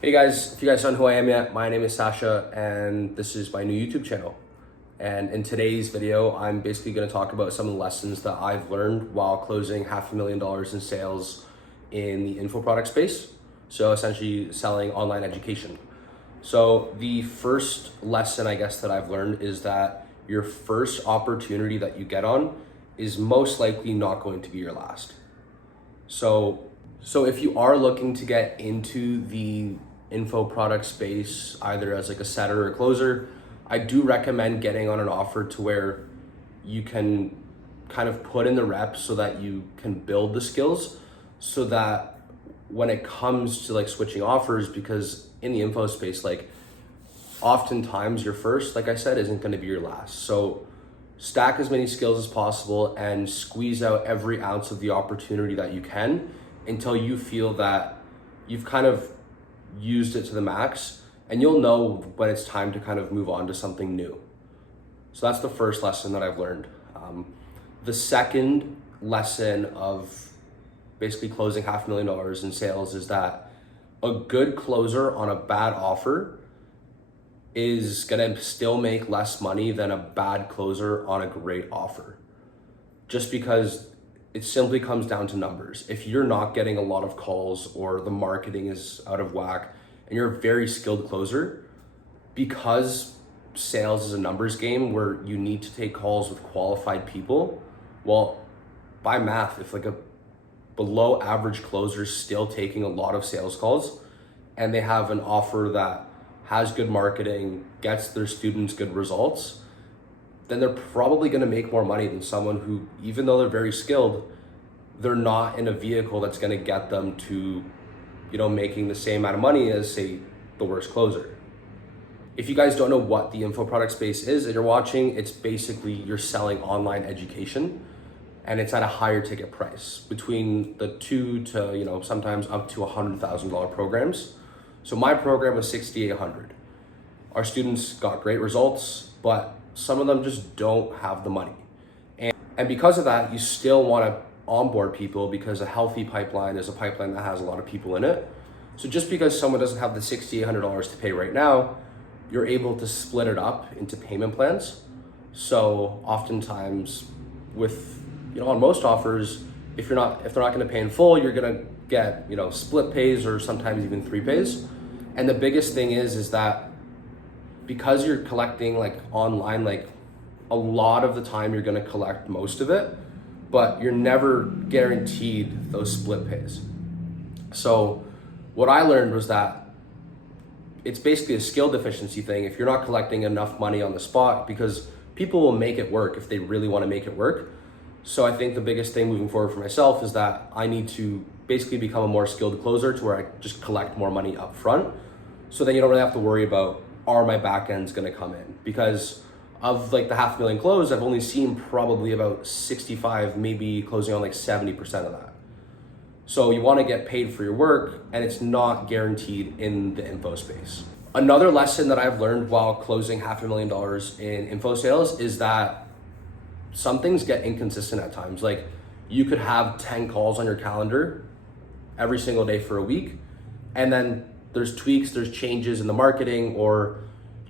Hey guys, if you guys don't know who I am yet, my name is Sasha and this is my new YouTube channel. And in today's video, I'm basically going to talk about some of the lessons that I've learned while closing $500,000 in sales in the info product space. So essentially selling online education. So the first lesson I guess that I've learned is that your first opportunity that you get on is most likely not going to be your last. So if you are looking to get into the info product space, either as like a setter or a closer, I do recommend getting on an offer to where you can kind of put in the reps so that you can build the skills so that when it comes to like switching offers, because in the info space, like oftentimes your first, like I said, isn't going to be your last. So stack as many skills as possible and squeeze out every ounce of the opportunity that you can until you feel that you've kind of used it to the max, and you'll know when it's time to kind of move on to something new. So that's the first lesson that I've learned. The second lesson of basically closing $500,000 in sales is that a good closer on a bad offer is gonna still make less money than a bad closer on a great offer. Just because it simply comes down to numbers. If you're not getting a lot of calls or the marketing is out of whack and you're a very skilled closer, because sales is a numbers game where you need to take calls with qualified people, well, by math, if like a below average closer is still taking a lot of sales calls and they have an offer that has good marketing, gets their students good results, then they're probably going to make more money than someone who, even though they're very skilled, they're not in a vehicle that's going to get them to, making the same amount of money as, say, the worst closer. If you guys don't know what the info product space is that you're watching, it's basically you're selling online education, and it's at a higher ticket price, between the $2 to sometimes up to $100,000 programs. So my program was $6,800. Our students got great results, but some of them just don't have the money. And because of that, you still want to onboard people, because a healthy pipeline is a pipeline that has a lot of people in it. So just because someone doesn't have the $6,800 to pay right now, you're able to split it up into payment plans. So oftentimes with, on most offers, if they're not going to pay in full, you're going to get, split pays or sometimes even 3 pays. And the biggest thing is that because you're collecting like online, like a lot of the time you're going to collect most of it, but you're never guaranteed those split pays. So what I learned was that it's basically a skill deficiency thing if you're not collecting enough money on the spot, because people will make it work if they really want to make it work. So I think the biggest thing moving forward for myself is that I need to basically become a more skilled closer to where I just collect more money up front. So then you don't really have to worry about, are my back ends going to come in? Because of like the $500,000 close, I've only seen probably about 65, maybe closing on like 70% of that. So you want to get paid for your work, and it's not guaranteed in the info space. Another lesson that I've learned while closing $500,000 in info sales is that some things get inconsistent at times. Like you could have 10 calls on your calendar every single day for a week, and then there's tweaks, there's changes in the marketing, or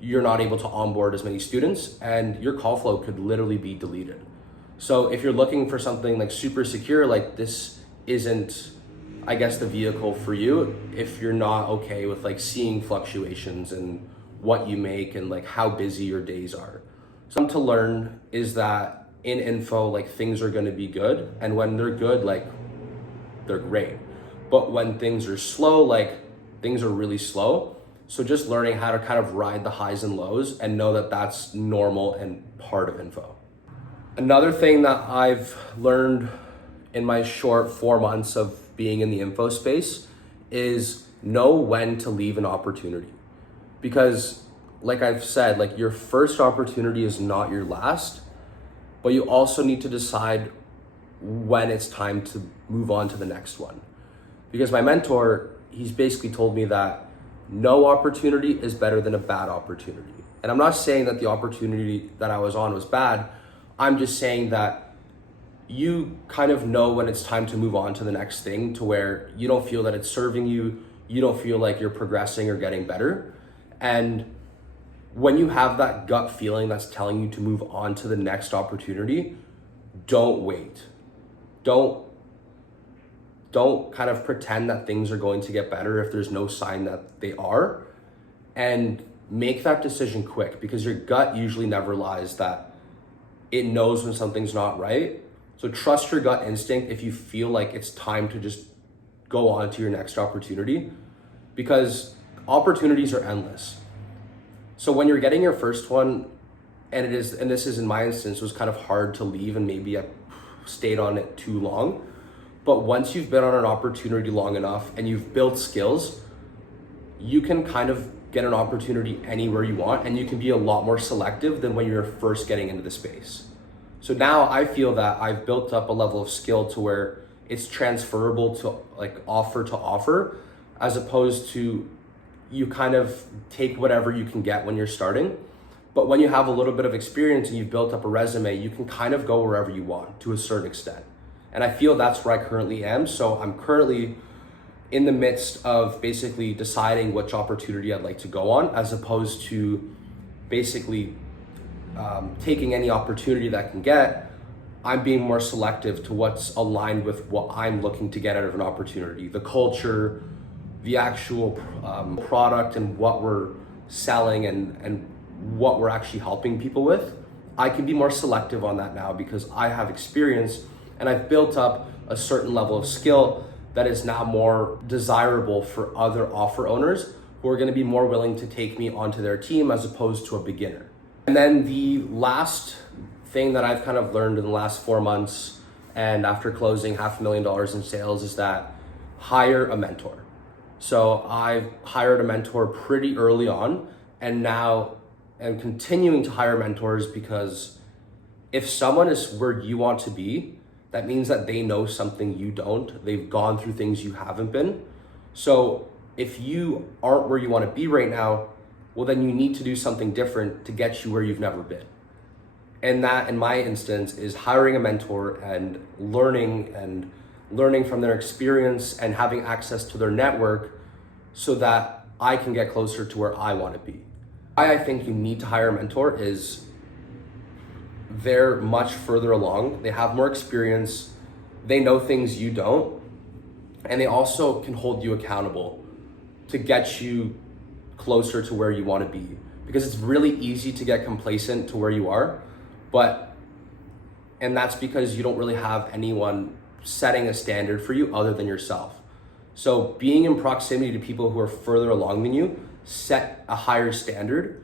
you're not able to onboard as many students and your call flow could literally be deleted. So if you're looking for something like super secure, like this isn't, I guess, the vehicle for you if you're not okay with like seeing fluctuations in what you make and like how busy your days are. Something to learn is that in info, like things are going to be good, and when they're good, like they're great. But when things are slow, like things are really slow. So just learning how to kind of ride the highs and lows and know that that's normal and part of info. Another thing that I've learned in my short 4 months of being in the info space is know when to leave an opportunity. Because like I've said, like your first opportunity is not your last, but you also need to decide when it's time to move on to the next one. Because my mentor, he's basically told me that no opportunity is better than a bad opportunity. And I'm not saying that the opportunity that I was on was bad. I'm just saying that you kind of know when it's time to move on to the next thing, to where you don't feel that it's serving you, you don't feel like you're progressing or getting better. And when you have that gut feeling that's telling you to move on to the next opportunity, don't wait. Don't kind of pretend that things are going to get better if there's no sign that they are. And make that decision quick, because your gut usually never lies, that it knows when something's not right. So trust your gut instinct if you feel like it's time to just go on to your next opportunity, because opportunities are endless. So when you're getting your first one, and this is in my instance, was kind of hard to leave, and maybe I stayed on it too long. But once you've been on an opportunity long enough and you've built skills, you can kind of get an opportunity anywhere you want, and you can be a lot more selective than when you're first getting into the space. So now I feel that I've built up a level of skill to where it's transferable to like offer to offer, as opposed to you kind of take whatever you can get when you're starting. But when you have a little bit of experience and you've built up a resume, you can kind of go wherever you want to a certain extent. And I feel that's where I currently am. So I'm currently in the midst of basically deciding which opportunity I'd like to go on, as opposed to basically taking any opportunity that I can get. I'm being more selective to what's aligned with what I'm looking to get out of an opportunity, the culture, the actual product, and what we're selling, and what we're actually helping people with. I can be more selective on that now, because I have experience and I've built up a certain level of skill that is now more desirable for other offer owners who are going to be more willing to take me onto their team as opposed to a beginner. And then the last thing that I've kind of learned in the last 4 months, and after closing $500,000 in sales, is that hire a mentor. So I've hired a mentor pretty early on, and now I'm continuing to hire mentors, because if someone is where you want to be, that means that they know something you don't. They've gone through things you haven't been. So if you aren't where you want to be right now, well, then you need to do something different to get you where you've never been. And that, in my instance, is hiring a mentor and learning from their experience and having access to their network, so that I can get closer to where I want to be. Why I think you need to hire a mentor is they're much further along, they have more experience, they know things you don't, and they also can hold you accountable to get you closer to where you want to be. Because it's really easy to get complacent to where you are, and that's because you don't really have anyone setting a standard for you other than yourself. So being in proximity to people who are further along than you set a higher standard,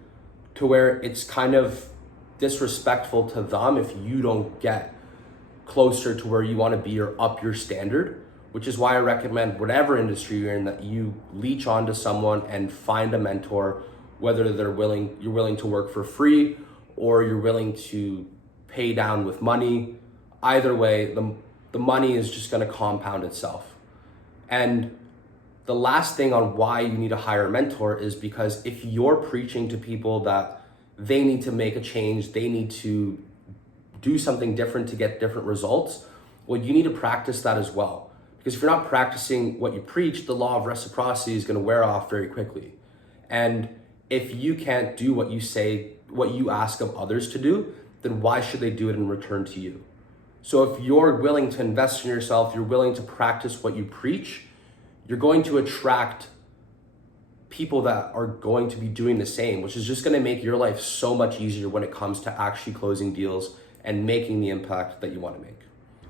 to where it's kind of disrespectful to them if you don't get closer to where you want to be or up your standard, which is why I recommend whatever industry you're in, that you leech onto someone and find a mentor, whether you're willing to work for free or you're willing to pay down with money. Either way, the money is just going to compound itself. And the last thing on why you need to hire a mentor is because if you're preaching to people that they need to make a change, they need to do something different to get different results, well, you need to practice that as well. Because if you're not practicing what you preach, the law of reciprocity is going to wear off very quickly. And if you can't do what you say, what you ask of others to do, then why should they do it in return to you? So if you're willing to invest in yourself, you're willing to practice what you preach, you're going to attract people that are going to be doing the same, which is just going to make your life so much easier when it comes to actually closing deals and making the impact that you want to make.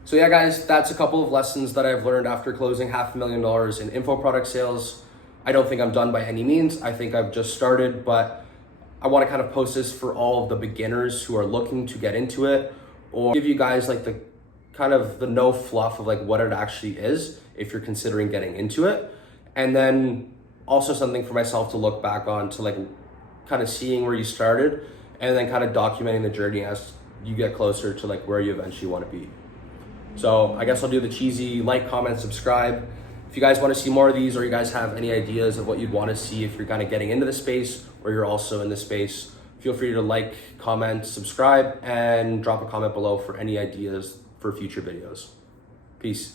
So yeah, guys, that's a couple of lessons that I've learned after closing $500,000 in info product sales. I don't think I'm done by any means. I think I've just started, but I want to kind of post this for all of the beginners who are looking to get into it, or give you guys like the kind of the no fluff of like what it actually is if you're considering getting into it. And then also something for myself to look back on, to like kind of seeing where you started and then kind of documenting the journey as you get closer to like where you eventually want to be. So I guess I'll do the cheesy like, comment, subscribe. If you guys want to see more of these, or you guys have any ideas of what you'd want to see if you're kind of getting into the space or you're also in the space, feel free to like, comment, subscribe, and drop a comment below for any ideas for future videos. Peace.